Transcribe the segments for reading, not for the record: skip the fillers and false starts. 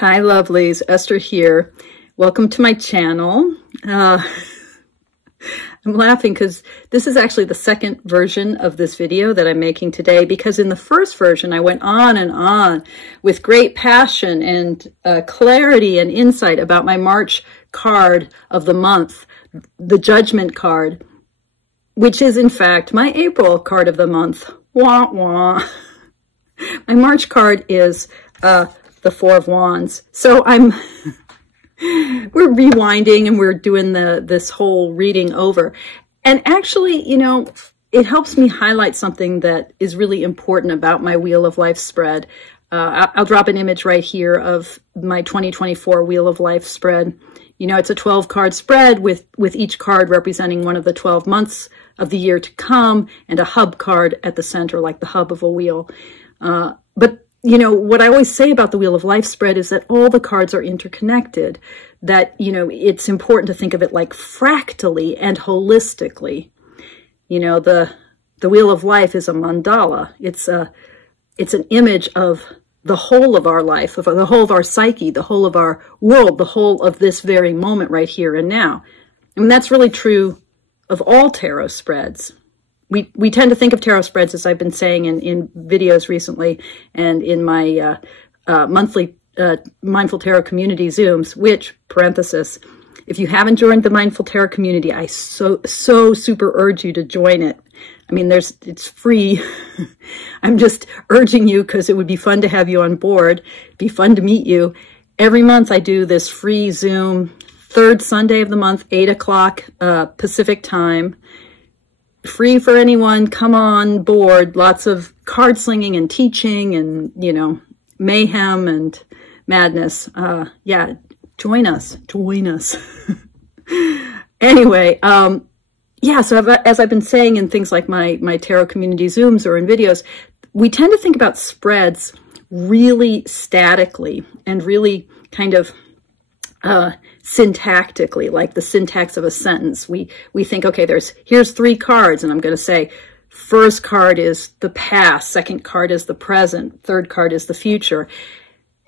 Hi lovelies, Esther here. Welcome to my channel. I'm laughing because this is actually the second version of this video that I'm making today, because in the first version I went on and on with great passion and clarity and insight about my March card of the month, the Judgment card, which is in fact my April card of the month. Wah wah. My March card is the Four of Wands. So we're rewinding and we're doing this whole reading over. And actually, you know, it helps me highlight something that is really important about my Wheel of Life spread. I'll drop an image right here of my 2024 Wheel of Life spread. You know, it's a 12-card spread with each card representing one of the 12 months of the year to come and a hub card at the center, like the hub of a wheel. But you know, what I always say about the Wheel of Life spread is that all the cards are interconnected, that, you know, it's important to think of it like fractally and holistically. You know, the Wheel of Life is a mandala. It's an image of the whole of our life, of the whole of our psyche, the whole of our world, the whole of this very moment right here and now. I mean, that's really true of all tarot spreads. We tend to think of tarot spreads, as I've been saying in videos recently and in my monthly Mindful Tarot community Zooms, which, parenthesis, if you haven't joined the Mindful Tarot community, I so super urge you to join it. I mean, it's free. I'm just urging you because it would be fun to have you on board. It'd be fun to meet you. Every month I do this free Zoom, third Sunday of the month, 8 o'clock Pacific time. Free for anyone, come on board. Lots of card slinging and teaching and, you know, mayhem and madness. Yeah, join us. Anyway, yeah, so as I've been saying in things like my tarot community Zooms or in videos, we tend to think about spreads really statically and really kind of syntactically, like the syntax of a sentence. We think, okay, here's 3 cards, and I'm going to say, first card is the past, second card is the present, third card is the future.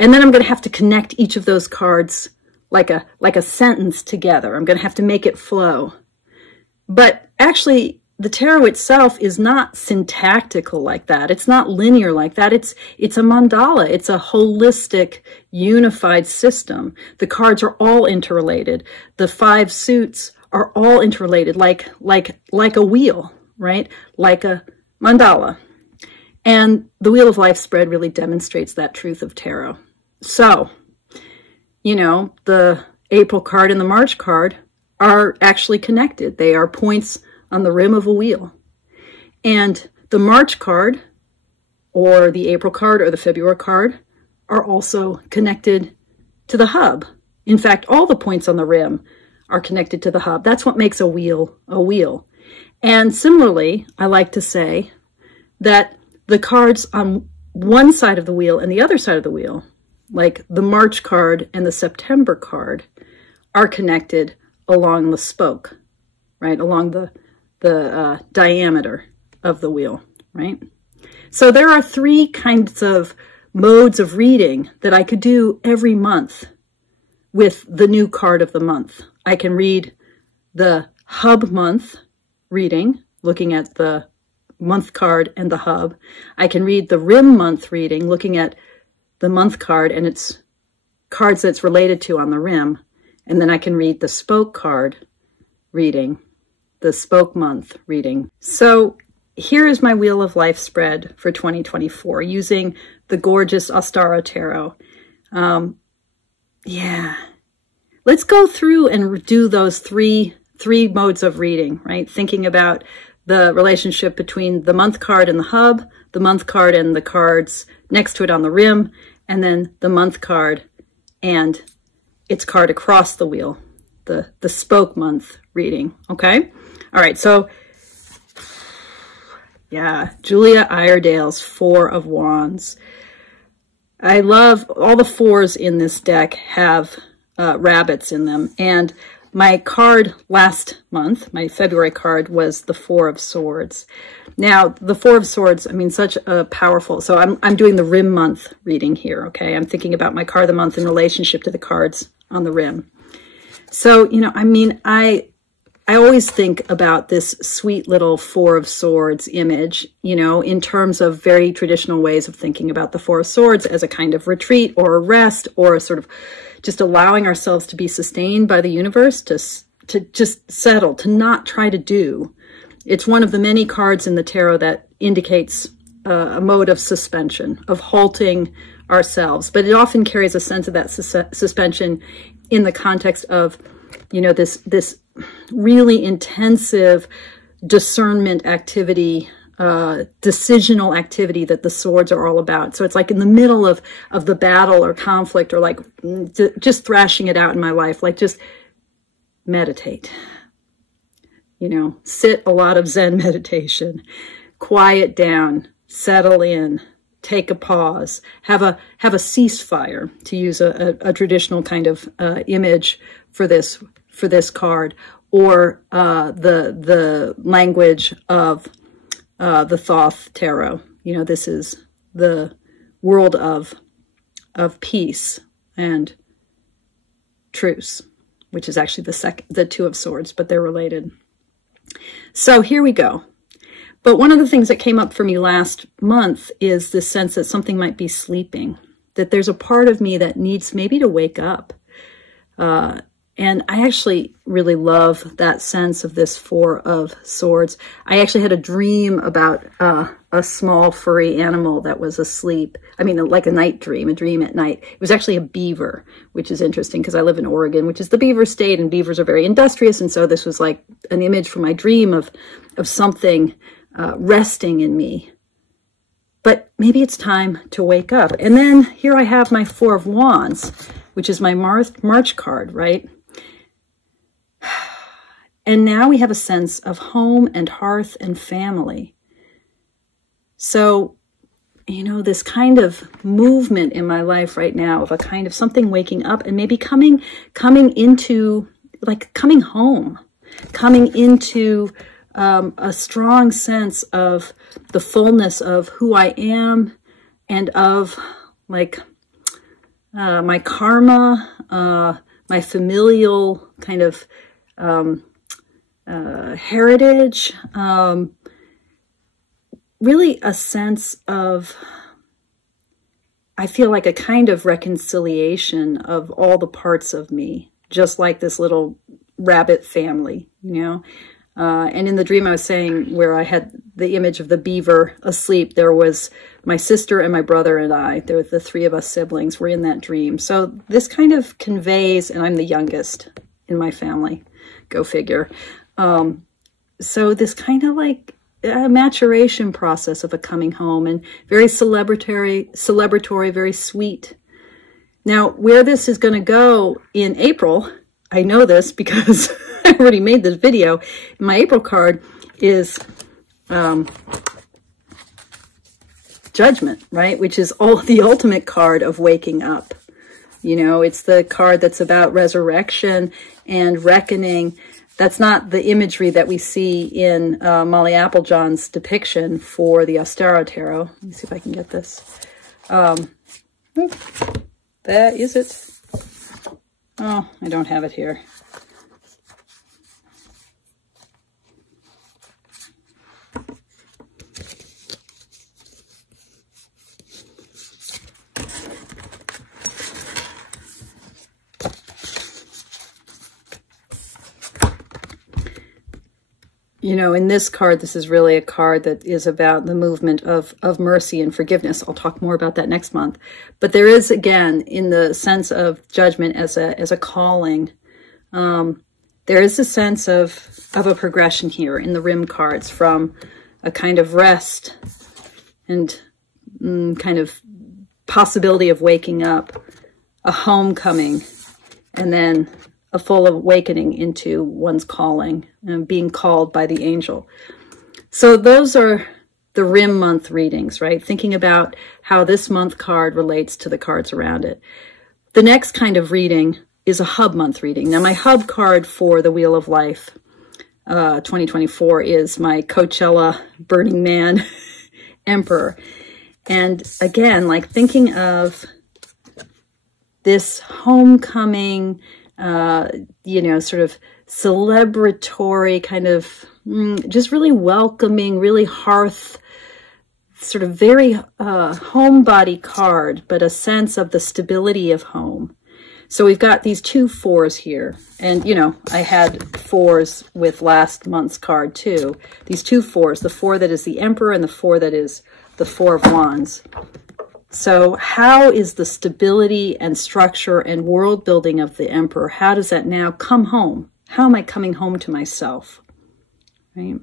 And then I'm going to have to connect each of those cards like a sentence together. I'm going to have to make it flow. But actually, the tarot itself is not syntactical like that. It's not linear like that. It's a mandala. It's a holistic, unified system. The cards are all interrelated. The 5 suits are all interrelated, like a wheel, right? Like a mandala. And the Wheel of Life spread really demonstrates that truth of tarot. So, you know, the April card and the March card are actually connected. They are points on the rim of a wheel. And the March card or the April card or the February card are also connected to the hub. In fact, all the points on the rim are connected to the hub. That's what makes a wheel a wheel. And similarly, I like to say that the cards on one side of the wheel and the other side of the wheel, like the March card and the September card, are connected along the spoke, right? Along the diameter of the wheel, right? So there are 3 kinds of modes of reading that I could do every month with the new card of the month. I can read the hub month reading, looking at the month card and the hub. I can read the rim month reading, looking at the month card and its cards that's related to on the rim. And then I can read the spoke card reading, the spoke month reading. So here is my Wheel of Life spread for 2024 using the gorgeous Ostara Tarot. Yeah, let's go through and do those three modes of reading, right? Thinking about the relationship between the month card and the hub, the month card and the cards next to it on the rim, and then the month card and its card across the wheel, the spoke month reading, okay? All right, so yeah, Julia Iredale's 4 of Wands. I love all the 4s in this deck have rabbits in them, and my card last month, my February card, was the Four of Swords. Now, the Four of Swords, I mean, such a powerful, so I'm doing the rim month reading here, okay? I'm thinking about my card of the month in relationship to the cards on the rim. So, you know, I mean, I always think about this sweet little Four of Swords image, you know, in terms of very traditional ways of thinking about the Four of Swords as a kind of retreat or a rest or a sort of just allowing ourselves to be sustained by the universe, to just settle, to not try to do. It's one of the many cards in the tarot that indicates a mode of suspension, of halting ourselves. But it often carries a sense of that suspension in the context of, you know, this really intensive discernment activity, decisional activity that the swords are all about. So it's like in the middle of the battle or conflict, or like just thrashing it out in my life, like just meditate, you know, sit a lot of Zen meditation, quiet down, settle in, take a pause, have a ceasefire, to use a traditional kind of image for this card, or the language of the Thoth Tarot. You know, this is the world of peace and truce, which is actually the Two of Swords, but they're related. So here we go. But one of the things that came up for me last month is this sense that something might be sleeping, that there's a part of me that needs maybe to wake up. And I actually really love that sense of this Four of Swords. I actually had a dream about a small furry animal that was asleep. I mean, like a night dream, a dream at night. It was actually a beaver, which is interesting because I live in Oregon, which is the beaver state, and beavers are very industrious. And so this was like an image from my dream of something resting in me. But maybe it's time to wake up. And then here I have my Four of Wands, which is my March card, right? And now we have a sense of home and hearth and family. So, you know, this kind of movement in my life right now of a kind of something waking up and maybe coming into, like coming home, coming into a strong sense of the fullness of who I am and of like my karma, my familial kind of heritage, really a sense of, I feel like a kind of reconciliation of all the parts of me, just like this little rabbit family, you know. And in the dream I was saying, where I had the image of the beaver asleep, there was my sister and my brother and I. There were the three of us siblings were in that dream. So this kind of conveys, and I'm the youngest in my family, go figure. So this kind of like a maturation process of a coming home, and very celebratory, very sweet. Now, where this is going to go in April, I know this because I already made this video. My April card is Judgment, right? Which is the ultimate card of waking up. You know, it's the card that's about resurrection and reckoning. That's not the imagery that we see in Molly Applejohn's depiction for the Ostara Tarot. Let me see if I can get this. That is it. Oh, I don't have it here. You know, in this card, this is really a card that is about the movement of mercy and forgiveness. I'll talk more about that next month. But there is, again, in the sense of judgment as a calling, there is a sense of a progression here in the rim cards, from a kind of rest and kind of possibility of waking up, a homecoming, and then a full awakening into one's calling and being called by the angel. So those are the rim month readings, right? Thinking about how this month card relates to the cards around it. The next kind of reading is a hub month reading. Now, my hub card for the Wheel of Life 2024 is my Coachella Burning Man Emperor. And again, like thinking of this homecoming, you know, sort of celebratory kind of, just really welcoming, really hearth, sort of very homebody card, but a sense of the stability of home. So we've got these 2 4s here. And, you know, I had 4s with last month's card too. These 2 4s, the 4 that is the Emperor and the 4 that is the 4 of Wands. So how is the stability and structure and world building of the Emperor, how does that now come home? How am I coming home to myself? Right?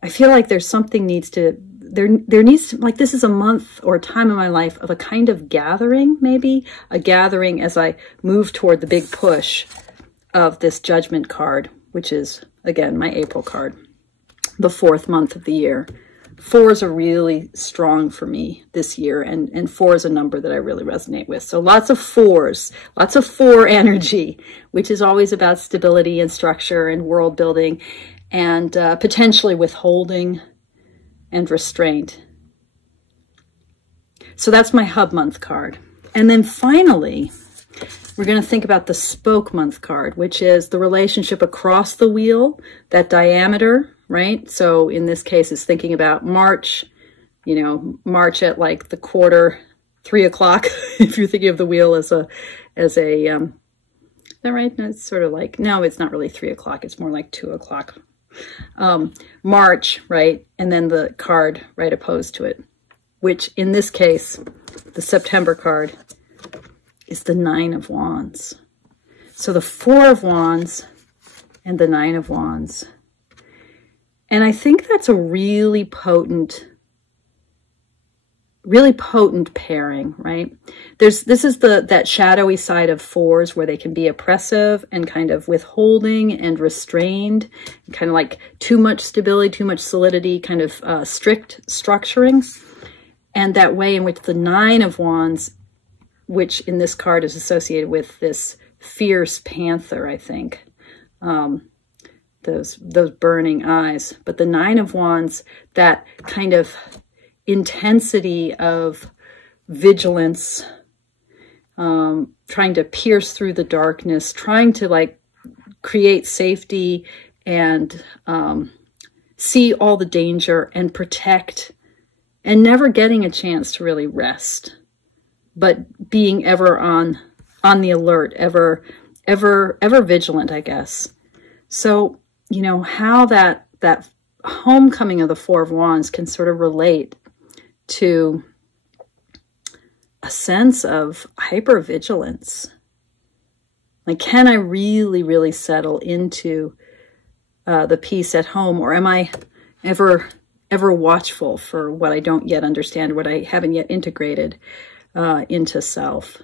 I feel like there's something needs to, there needs to, like this is a month or a time in my life of a kind of gathering, maybe a gathering as I move toward the big push of this Judgment card, which is, again, my April card, the 4th month of the year. 4s are really strong for me this year, and 4 is a number that I really resonate with. So lots of 4s, lots of 4 energy, which is always about stability and structure and world building and potentially withholding and restraint. So that's my hub month card. And then finally, we're going to think about the spoke month card, which is the relationship across the wheel, that diameter, right? So in this case, it's thinking about March, you know, March at like the quarter, 3 o'clock, if you're thinking of the wheel as a, is that right? No, it's sort of like, no, it's not really 3 o'clock. It's more like 2 o'clock. March, right? And then the card right opposed to it, which in this case, the September card is the 9 of Wands. So the 4 of Wands and the 9 of Wands. And I think that's a really potent pairing, right? This is that shadowy side of 4s where they can be oppressive and kind of withholding and restrained, kind of like too much stability, too much solidity, kind of strict structuring. And that way in which the 9 of Wands, which in this card is associated with this fierce panther, I think, those burning eyes. But the 9 of Wands, that kind of intensity of vigilance, trying to pierce through the darkness, trying to like create safety and see all the danger and protect, and never getting a chance to really rest, but being ever on the alert, ever vigilant, I guess. So, you know, how that homecoming of the 4 of Wands can sort of relate to a sense of hypervigilance. Like, can I really, really settle into the peace at home, or am I ever watchful for what I don't yet understand, what I haven't yet integrated into self?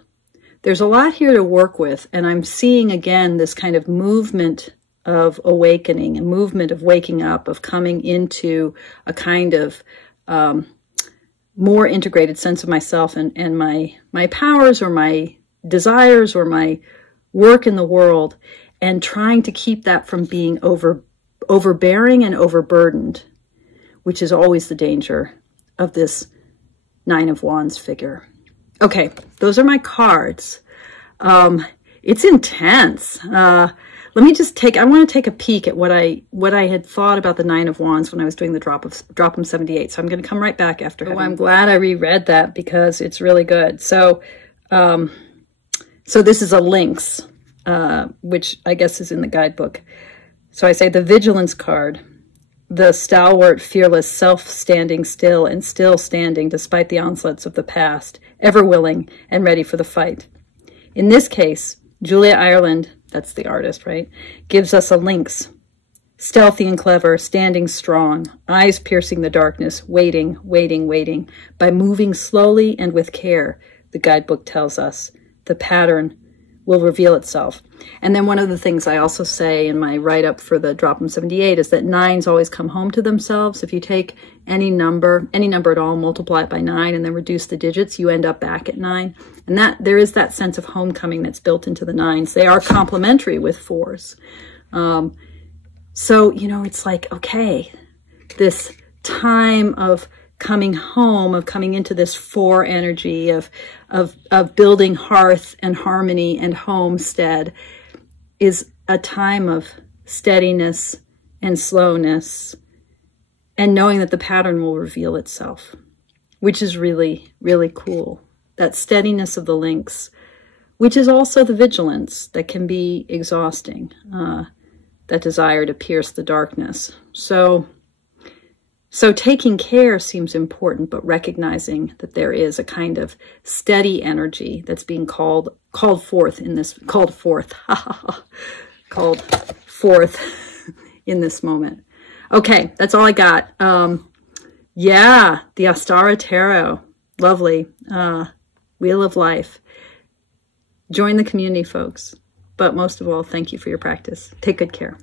There's a lot here to work with, and I'm seeing again this kind of movement of awakening, a movement of waking up, of coming into a kind of more integrated sense of myself and my powers or my desires or my work in the world, and trying to keep that from being overbearing and overburdened, which is always the danger of this 9 of Wands figure. Okay, those are my cards. It's intense. Let me just I want to take a peek at what I had thought about the 9 of Wands when I was doing the Drop 'em 78. So I'm going to come right back after. Oh, I'm glad I reread that because it's really good. So, so this is a lynx, which I guess is in the guidebook. So I say the vigilance card, the stalwart, fearless self standing still and still standing despite the onslaughts of the past, ever willing and ready for the fight. In this case, Julia Ireland, that's the artist, right, gives us a lynx, stealthy and clever, standing strong, eyes piercing the darkness, waiting, waiting, waiting. By moving slowly and with care, the guidebook tells us, the pattern will reveal itself. And then one of the things I also say in my write-up for the Drop 'em 78 is that 9s always come home to themselves. If you take any number at all, multiply it by 9, and then reduce the digits, you end up back at 9. And that there is that sense of homecoming that's built into the 9s. They are complementary with 4s. So, you know, it's like, okay, this time of coming home, of coming into this 4 energy, of building hearth and harmony and homestead, is a time of steadiness and slowness, and knowing that the pattern will reveal itself, which is really, really cool. That steadiness of the links, which is also the vigilance that can be exhausting, that desire to pierce the darkness. So taking care seems important, but recognizing that there is a kind of steady energy that's being called forth in this moment. Okay, that's all I got. Yeah, the Astara Tarot, lovely. Wheel of Life. Join the community, folks. But most of all, thank you for your practice. Take good care.